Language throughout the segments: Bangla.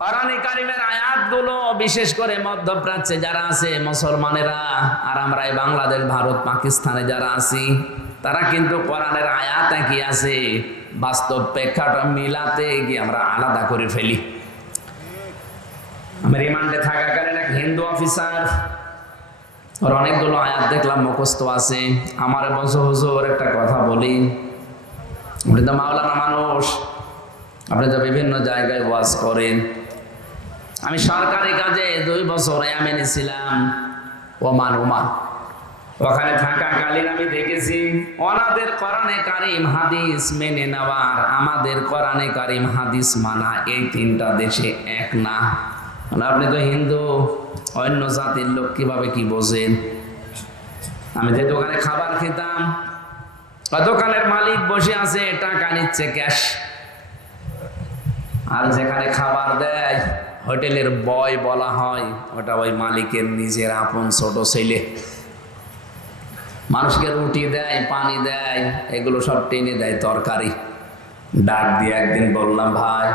কোরআনে কারিমের আয়াতগুলো, বিশেষ করে মধ্যপ্রাচ্যে যারা আছে, মুসলমানেরা আর আমরা বাংলাদেশ, ভারত, পাকিস্তানে যারা আছি, তারা কিন্তু কোরআনের আয়াত কি আছে। বাস্তব প্রেক্ষাটা মিলাতে গিয়ে আমরা আলাদা করে ফেলি। আমি রিমান্ডে থাকাকালীন এক হিন্দু অফিসার, ওর অনেকগুলো আয়াত দেখলাম, মুখস্থ আছে। আমার বছর হুজুর, একটা কথা বলি। আপনি তো মাওলানা মানুষ। আপনি তো বিভিন্ন জায়গায় ওয়াজ করেন। আমি সরকারি কাজে দুই বছর এমএনএ ছিলাম। Oman Oman. ওখানে থাকাকালীন আমি দেখেছি, ওনাদের কোরআনে কারিম হাদিস মেনে নেওয়ার, আমাদের কোরআনে কারিম হাদিস মানা এই তিনটা দেশে এক না। মানে আপনি তো হিন্দু, অন্য জাতির লোক কীভাবে কি বোঝেন? আমি যে দোকানে খাবার খেতাম দোকানের মালিক বসে আছে, টাকা নিচ্ছে ক্যাশ। আর যেখানে খাবার দেয় হোটেলের বয় বলা হয়, ওটা ওই মালিকের নিজের আপন ছোট ছেলে। মানুষকে রুটি দেয়, পানি দেয়, এগুলো সব টেনে দেয় তরকারি। ডাক দিয়ে একদিন বললাম, ভাই,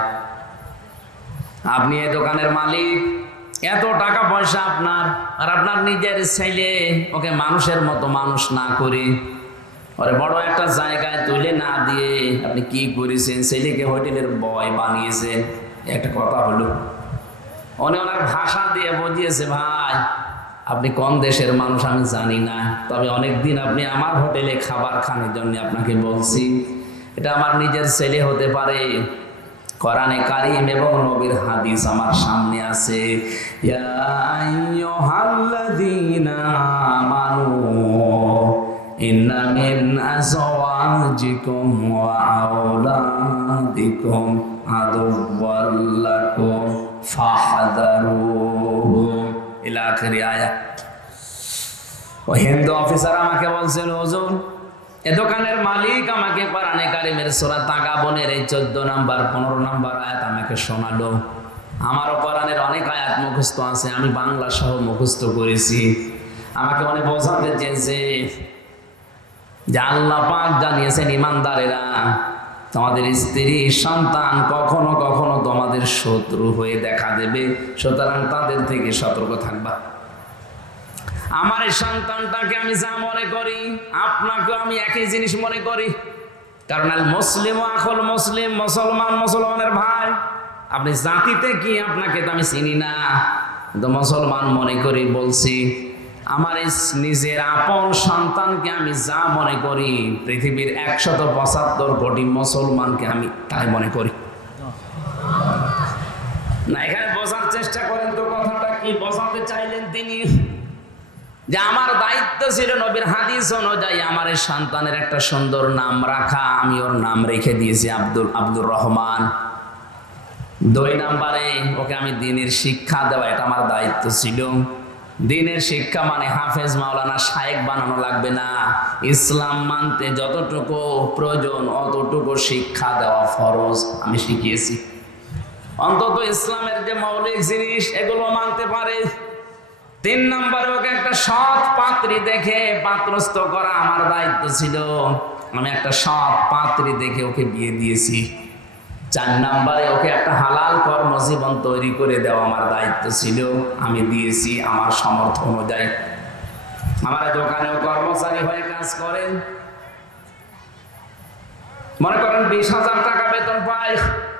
আপনি এই দোকানের মালিক, এত টাকা পয়সা আপনার, আর আপনার নিজের ছেলে, ওকে মানুষের মতো মানুষ না করে। ওরে বড় একটা জায়গায় তুলে না দিয়ে আপনি কি করেছেন? ছেলেকে হোটেলের বয় বানিয়েছেন। একটা কথা হলো। উনি ওনার ভাষা দিয়ে বুঝিয়েছে, ভাই, আপনি কোন দেশের মানুষ আমি জানি না। তবে অনেকদিন আপনি আমার হোটেলে খাবার খানের জন্য আপনাকে বলছি। এটা আমার নিজের ছেলে হতে পারে। কোরআনে কারিম এবং নবীর হাদিস আমার সামনে আছে। ইয়া হিন্দু অফিসার আমাকে বলছিল হুজুর, এ দোকানের মালিক আমাকে কোরআনে কারিমের সূরা তাগাবনের এই 14 নাম্বার 15 নাম্বার আয়াত আমাকে শোনালো। আমারও কোরআনের অনেক আয়াত মুখস্থ আছে, আমি বাংলা সহ মুখস্থ করেছি। আমাকে অনেক বোঝাতে চেয়েছে যে আল্লাহ পাক জানিয়েছেন, ইমানদারেরা তোমাদের স্ত্রী সন্তান কখনো কখনো তোমাদের শত্রু হয়ে দেখা দেবে, সুতরাং তাদের থেকে সতর্ক থাকবা। আমার এই সন্তানটাকে আমি যা মনে করি, আপনাকেও আমি একই জিনিস মনে করি। কারণ মুসলিম আখল মুসলিম, মুসলমান, মুসলমানের ভাই, আপনি জাতিতে কি আপনাকে তো আমি চিনি না। কিন্তু মুসলমান মনে করি বলছি আমার নিজের আপন সন্তানকে আমি যা মনে করি, পৃথিবীর একশত পঁচাত্তর কোটি মুসলমানকে আমি তাই মনে করি। না, এখানে বোঝার চেষ্টা করেন তো কথাটা কি? বোঝাতে চাইলেন তিনি যে আমার দায়িত্ব ছিল নবীর হাদিস অনুযায়ী আমার সন্তানের একটা সুন্দর নাম রাখা। আমি ওর নাম রেখে দিয়েছি আব্দুল, আব্দুর রহমান। দুই নাম্বারে ওকে আমি দিনের শিক্ষা দেওয়া, এটা আমার দায়িত্ব ছিল। দিনের শিক্ষা মানে হাফেজ মাওলানা শায়েক বানানো লাগবে না। ইসলাম মানতে যতটুকু প্রয়োজন, অতটুকু শিক্ষা দেওয়া ফরজ। আমি শিখিয়েছি। অন্তত ইসলামের যে মৌলিক জিনিস, এগুলো মানতে পারে। তিন নম্বরে ওকে একটা সৎ পাত্রী দেখে পাত্রস্থ করা আমার দায়িত্ব ছিল। আমি একটা সৎ পাত্রী দেখে ওকে বিয়ে দিয়েছি। চার নাম্বারে ওকে একটা হালাল কর্মজীবন তৈরি করে দেওয়া আমার দায়িত্ব ছিল। আমি দিয়েছি আমার সমর্থ অনুযায়ী। আমার দোকানেও কর্মচারী হয়ে কাজ করেন। মনে করেন বিশ হাজার টাকা বেতন পায়।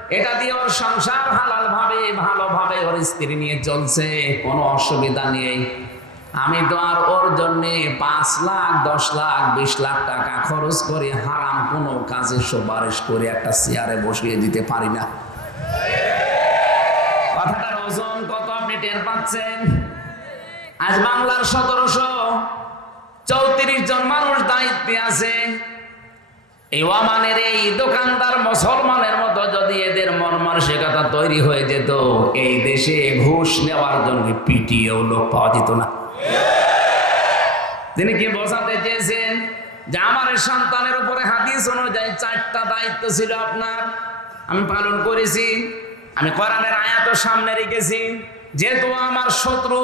এটা দিয়ে ওর সংসার হালাল ভাবে ভালোভাবে ওর স্ত্রী নিয়ে চলছে। কোনো অসুবিধা নেই। আমি তো আর ওর জন্য পাঁচ লাখ, দশ লাখ, বিশ লাখ টাকা খরচ করে হারাম কোনো কাজে সুপারিশ করে একটা চেয়ারে বসিয়ে দিতে পারি না। কথাটার ওজন কত আপনি পাচ্ছেন? আজ বাংলার সতেরোশো চৌত্রিশ জন মানুষ দায়িত্বে আছে। এই ওয়ামানের এই দোকানদার মুসলমানের মতো যদি এদের মন মানসিকতা তৈরি হয়ে যেত, এই দেশে ঘুষ নেওয়ার জন্য পিটিয়েও লোক পাওয়া যেত না। তিনি কি বোঝাতে চেয়েছেন যে আমার সন্তানের উপরে হাদিস অনুযায়ী চারটা দায়িত্ব ছিল আপনার? আমি পালন করেছি, আমি কোরআনের আয়াত সামনে রেখেছি। যেহেতু আমার শত্রু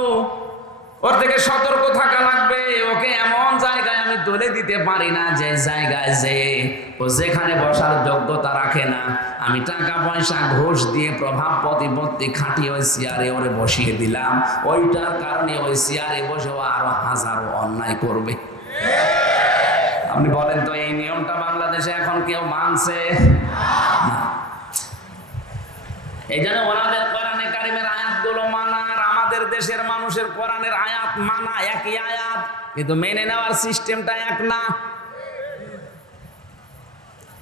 ওর থেকে সতর্ক থাকা লাগবে। ওকে এমন জায়গায় আমি তুলে দিতে পারি না যে জায়গায় যে ও যেখানে বসার যোগ্যতা রাখে না। আমি টাকা পয়সা ঘুষ দিয়ে প্রভাব প্রতিপত্তি খাটিয়ে ওই চেয়ারে ওরে বসিয়ে দিলাম। ওইটার কারণে ওই চেয়ারে বসে ও আরও হাজারো অন্যায় করবে। আপনি বলেন তো, এই নিয়মটা বাংলাদেশে এখন কেউ মানছে? এই জন্য ওনাদের কোরআনের আয়াত মানা একই আয়াত, কিন্তু মেনে নেওয়ার সিস্টেমটা এক না।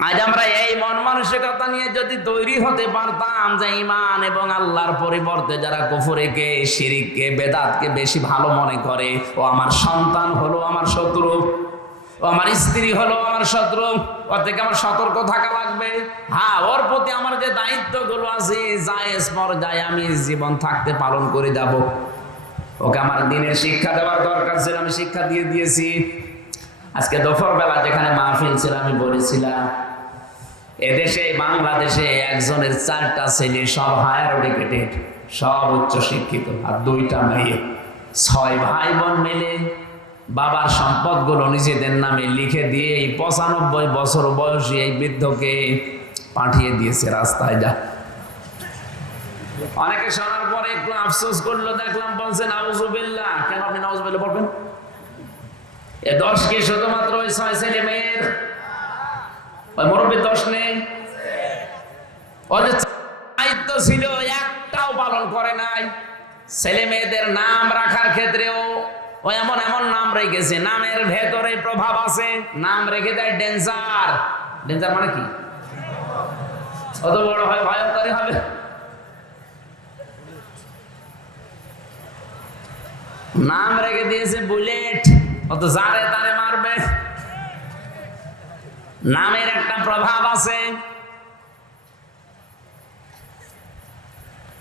আজ আমরা এই মন মানসিকতা নিয়ে যদি তৈরি হতে পারতাম যে ইমান এবং আল্লাহর পরিবর্তে যারা কুফুরিকে, শিরিককে, বেদাতকে বেশি ভালো মনে করে, ও আমার সন্তান হলো আমার শত্রু, ও আমার স্ত্রী হলো আমার শত্রু, ওর থেকে আমার সতর্ক থাকা লাগবে। হ্যাঁ ওর প্রতি আমার যে দায়িত্বগুলো আছে, জায়েজ পর্যায়ে আমি জীবন থাকতে পালন করে যাব। ওকে আমার দিনের শিক্ষা দেওয়ার দরকার ছিল, আমি শিক্ষা দিয়ে দিয়েছি। আজকে দুপুর বেলা যেখানে মাহফিল ছিল, আমি বলেছিলাম, এদেশে, বাংলাদেশে একজনের চারটা ছেলে, সব হায়ার এডুকেটেড সব উচ্চ শিক্ষিত, আর দুইটা মেয়ে। ছয় ভাই বোন মিলে বাবার সম্পদগুলো নিজেদের নামে লিখে দিয়ে এই পঁচানব্বই বছর বয়সী এই বৃদ্ধকে পাঠিয়ে দিয়েছে রাস্তায় যা অনেকে শোনার পরে একটু আফসোস করল, দেখলাম বলছেন কেন আপনি নাউজুবিল্লাহ পড়বেন এ দশ কি শুধুমাত্র ওই ছয় ছেলে মেয়ের? ওই মুরব্বীর দোষ নেই? দায়িত্ব ছিল, একটাও পালন করে নাই। ছেলে মেয়েদের নাম রাখার ক্ষেত্রেও ও এমন এমন নাম রেখেছে। নামের ভেতরে প্রভাব আছে, নাম রেখে দেয় ডেঞ্জার। ডেঞ্জার মানে কি? অত বড় হয় ভয়ঙ্করী হবে। নাম রেখে দিয়েছে বুলেট, অত যারে তারে মারবে। নামের একটা প্রভাব আছে।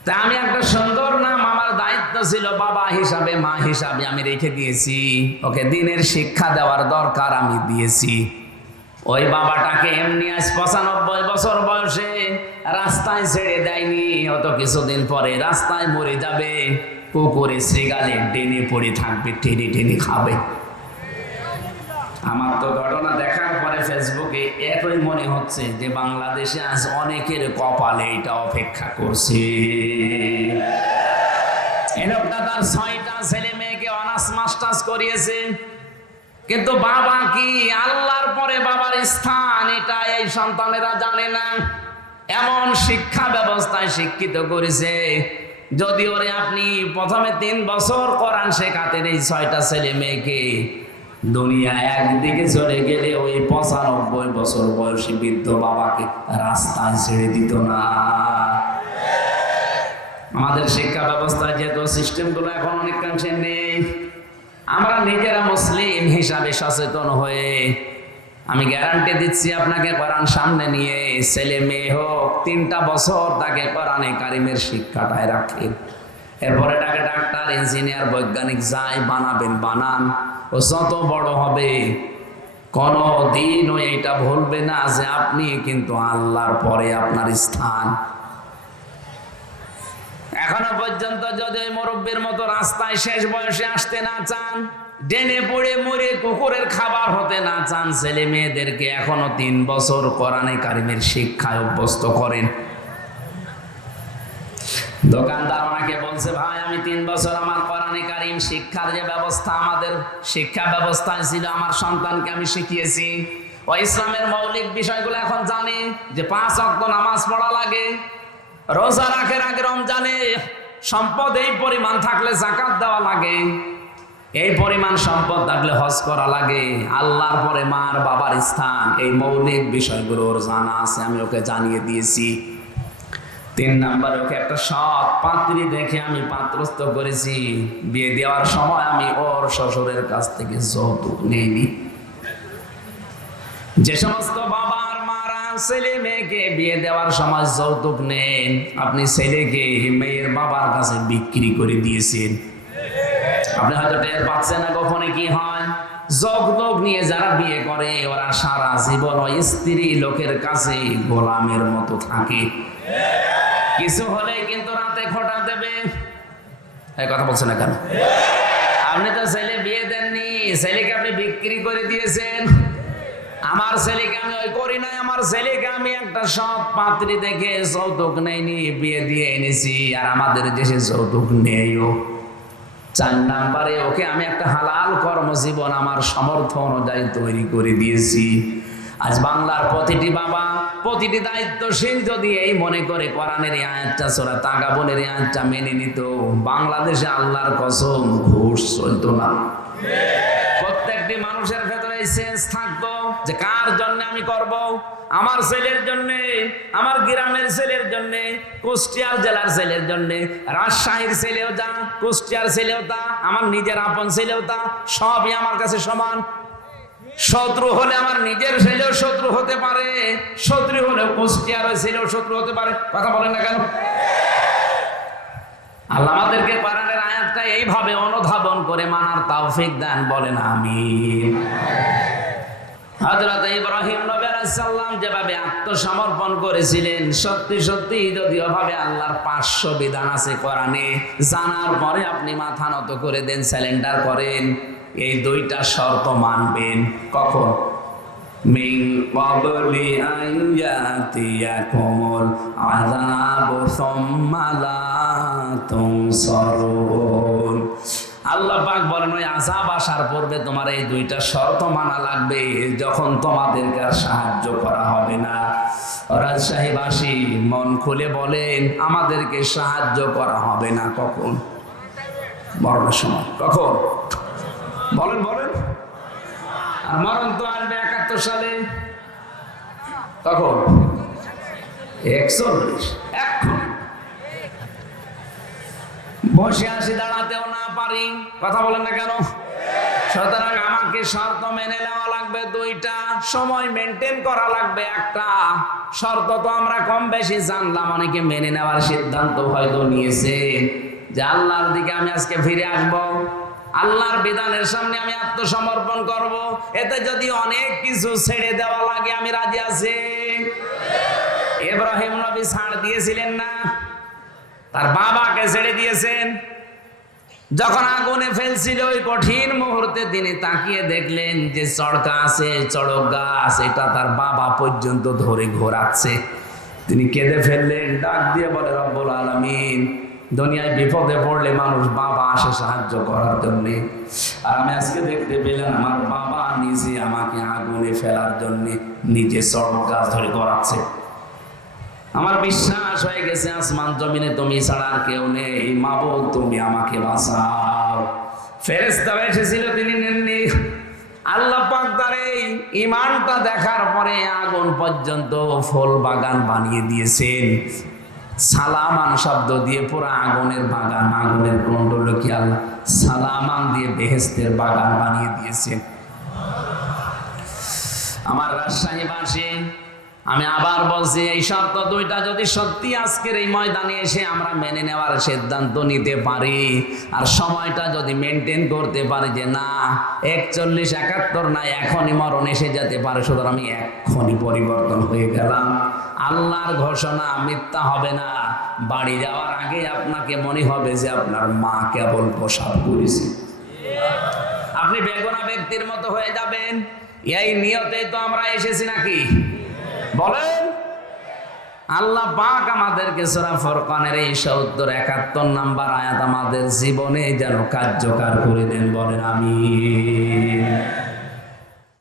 তা আমি একটা সুন্দর নাম, আমার দায়িত্ব ছিল বাবা হিসাবে, মা হিসাবে আমি রেখে দিয়েছি। ওকে দিনের শিক্ষা দেওয়ার দরকার আমি দিয়েছি। ওই বাবাটাকে এমনি আজ পঁচানব্বই বছর বয়সে রাস্তায় ছেড়ে দেয়নি, অত কিছুদিন পরে রাস্তায় মরে যাবে। পুকুরে শ্রীগালে টেনে পড়ে থাকবে, টেনে টেনে খাবে। আমার তো ঘটনা দেখার পরে ফেসবুকে একই মনে হচ্ছে যে বাংলাদেশে আজ অনেকের কপালে এটা অপেক্ষা করছে। এ লোকটা তার ছয়টা ছেলে মেয়েকে অনার্স, মাস্টার্স করিয়েছে। কিন্তু বাবা কি আল্লাহর পরে বাবার স্থান, এটা এই সন্তানেরা জানে না। এমন শিক্ষা ব্যবস্থায় শিক্ষিত করেছে। যদি ওরে আপনি প্রথমে তিন বছর করান শেখাতেন এই ছয়টা ছেলে মেয়েকে, দুনিয়া একদিকে চলে গেলে ওই পঁচানব্বই বছর বয়সী বৃদ্ধ বাবাকে রাস্তায় ছেড়ে দিত না। আমাদের শিক্ষা ব্যবস্থায় যেহেতু সিস্টেমগুলো এখন অনেকাংশে নেই। আমরা নিজেরা মুসলিম হিসাবে সচেতন হয়ে আমি গ্যারান্টি দিচ্ছি আপনাকে কোরআন সামনে নিয়ে, ছেলে মেয়ে হোক, তিনটা বছর তাকে কোরআনে কারিমের শিক্ষাটায় রাখেন এরপরে তাকে ডাক্তার, ইঞ্জিনিয়ার, বৈজ্ঞানিক যাই বানাবেন, বানান। ও যত বড় হবে কোনো দিনও এটা ভুলবে না যে আপনি কিন্তু আল্লাহর পরে আপনার স্থান। এখনও পর্যন্ত যদি ওই মুরব্বীর মতো রাস্তায় শেষ বয়সে আসতে না চান ডেনে পড়ে মরে কুকুরের খাবার হতে না চান ছেলে মেয়েদেরকে এখনও তিন বছর কোরআনে কারিমের শিক্ষায় অভ্যস্ত করেন। দোকানদার ওনাকে বলছে, ভাই, আমি তিন বছর আমার কোরআনে কারিম শিক্ষার যে ব্যবস্থা আমাদের, শিক্ষা ব্যবস্থায় ছিল, আমার সন্তানকে আমি শিখিয়েছি। ও ইসলামের মৌলিক বিষয়গুলো এখন জানে যে পাঁচ অক্ট নামাজ পড়া লাগে, রোজা রাখের আগে রমজানে, সম্পদ এই পরিমাণ থাকলে জাকাত দেওয়া লাগে। এই পরিমাণ সম্পদ থাকলে হজ করা লাগে। আল্লাহর পরে মার বাবার স্থান। এই মৌলিক বিষয়গুলো ওর জানা আছে, আমি ওকে জানিয়ে দিয়েছি। তিন নাম্বার, ওকে একটা সৎ পাত্রী দেখে আমি পাত্রস্থ করেছি। বিয়ে দেওয়ার সময় আমি ওর শ্বশুরের কাছ থেকে যৌতুক নেইনি। যে সমস্ত বাবার, মারা, ছেলে, মেয়েকে বিয়ে দেওয়ার সময় যৌতুক নেন, আপনি ছেলেকে মেয়ের বাবার কাছে বিক্রি করে দিয়েছেন। আপনি হয়তো টের পাচ্ছেন না কখনো কি হয়? যৌতুক নিয়ে যারা বিয়ে করে, ওরা সারা জীবন স্ত্রী লোকের কাছে গোলামের মতো থাকে। কিছু হলে কিন্তু রাতে খোটা দেবে। এই কথা বলছে না কেন? আপনি তো ছেলে বিয়ে দেননি, ছেলেকে আপনি বিক্রি করে দিয়েছেন। আমার ছেলেকে আমি ওই করি নাই, আমার ছেলেকে আমি একটা সৎ পাত্রী দেখে যৌতুক নেইনি বিয়ে দিয়ে এনেছি, আর আমাদের দেশে যৌতুক নেইও। চার নাম্বারে, ওকে, আমি একটা হালাল কর্মজীবন আমার সামর্থ্য অনুযায়ী তৈরি করে দিয়েছি। আজ বাংলার প্রতিটি বাবা, প্রতিটি দায়িত্বশীল যদি এই মনে করে, কোরআনের আয়াতটা, সোরা তাগা বোনের আয়াতটা মেনে নিত, বাংলাদেশে আল্লাহর কসম ঘুষ চলতো না। প্রত্যেকটি মানুষের এই থাকতো যে কার জন্য আমি করব? আমার ছেলের জন্য, আমার গ্রামের ছেলের জন্য, কুষ্টিয়ার জেলার ছেলের জন্য, রাজশাহীর ছেলেও যা, কুষ্টিয়ার ছেলেও তা, আমার নিজের আপন ছেলেও তা, সবই আমার কাছে সমান। শত্রু হলে আমার নিজের ছেলেও শত্রু হতে পারে, শত্রু হলেও কুষ্টিয়ার ছেলেও শত্রু হতে পারে। কথা বলেন না কেন? আল্লাহ কোরআনের আয়াতটা এইভাবে অনুধাবন করে মানার বলেন হযরত ইব্রাহিম যেভাবে আত্মসমর্পণ করেছিলেন, সত্যি সত্যি যদিও ভাবে আল্লাহর পাঁচশো বিধান আছে কোরআনে, জানার পরে আপনি মাথা নত করে দেন স্যালেন্ডার করেন, এই দুইটা শর্ত মানবেন। কখন? মিন ক্বাবলি আন ইয়াতিয়াকুমুল আযাবু সুম্মা লা তুনসারুন। আল্লাহ পাক বলেন, ওই আজাব আসার পূর্বে তোমার এই দুইটা শর্ত মানা লাগবে, যখন তোমাদেরকে আর সাহায্য করা হবে না। রাজশাহীবাসী মন খুলে বলেন, আমাদেরকে সাহায্য করা হবে না। কখন? মরণের সময়। কখন? বলেন বলেন। আর মরণ তো আসবে একাত্তর সালে? একচল্লিশ। এখন? বসে আসি দাঁড়াতেও না পারি। কথা বলেন না কেন? সুতরাং আমাকে শর্ত মেনে নেওয়া লাগবে দুইটা, সময় মেনটেন করা লাগবে একটা। শর্ত তো আমরা কম বেশি জানলাম, অনেকে মেনে নেওয়ার সিদ্ধান্ত হয়তো নিয়েছে। যে আল্লাহর দিকে আমি আজকে ফিরে আসব। আল্লাহর বিধানের সামনে আমি আত্মসমর্পণ করব। এতে যদি অনেক কিছু ছেড়ে দেওয়া লাগে, আমি রাজি আছি। ইব্রাহিম নবী ছাড় দিয়েছিলেন না। তার বাবাকে ছেড়ে দিয়েছেন। যখন আগুনে ফেলছিল ওই কঠিন মুহূর্তে তিনি তাকিয়ে দেখলেন যে চড়কা আছে, চড়ক গাছ, এটা তার বাবা পর্যন্ত ধরে ঘোরাচ্ছে। তিনি কেঁদে ফেললেন, ডাক দিয়ে বলে, রব্বুল আলমিন দুনিয়ায় বিপদে পড়লে মানুষ বাবা আসে সাহায্য করার জন্য। আর আমি আজকে দেখতে পেলাম আমার বাবা নিজে আমাকে আগুনে ফেলার জন্য নিজে চড়ক গাছ ধরে ঘোরাচ্ছে আমার বিশ্বাস হয়ে গেছে, আসমান জমিনে তুমি ছাড়া আর কেউ নেই। মাবুদ, তুমি আমাকে বাঁচাও। ফেরেস্তা এসেছিল, তিনি নেননি। আল্লাহ পাক তার এই ইমানটা দেখার পরে আগুন পর্যন্ত ফুল বাগান বানিয়ে দিয়েছেন। সালামান শব্দ দিয়ে পুরো আগুনের বাগান, আগুনের কুণ্ডল কি আল্লাহ সালামান দিয়ে বেহেস্তের বাগান বানিয়ে দিয়েছেন আমার রাজশাহী বাসী আমি আবার বলছি, এই শর্ত দুইটা যদি সত্যি আজকের এই ময়দানে এসে আমরা মেনে নেওয়ার সিদ্ধান্ত নিতে পারি, আর সময়টা যদি মেনটেন করতে পারি যে না, একচল্লিশ, একাত্তর না, এখনই মরণ এসে যেতে পারে, সুতরাং আমি এখনই পরিবর্তন হয়ে গেলাম। আল্লাহর ঘোষণা মিথ্যা হবে না। বাড়ি যাওয়ার আগে আপনাকে মনে হবে যে আপনার মা কেবল প্রসাব করেছে। আপনি বেগুনা ব্যক্তির মতো হয়ে যাবেন। এই নিয়তেই তো আমরা এসেছি নাকি? বলেন, আল্লাহ পাক আমাদেরকে সূরা ফরকানের এই 70 71 নাম্বার আয়াত আমাদের জীবনে যেন কার্যকর করে দেন, বলেন আমিন।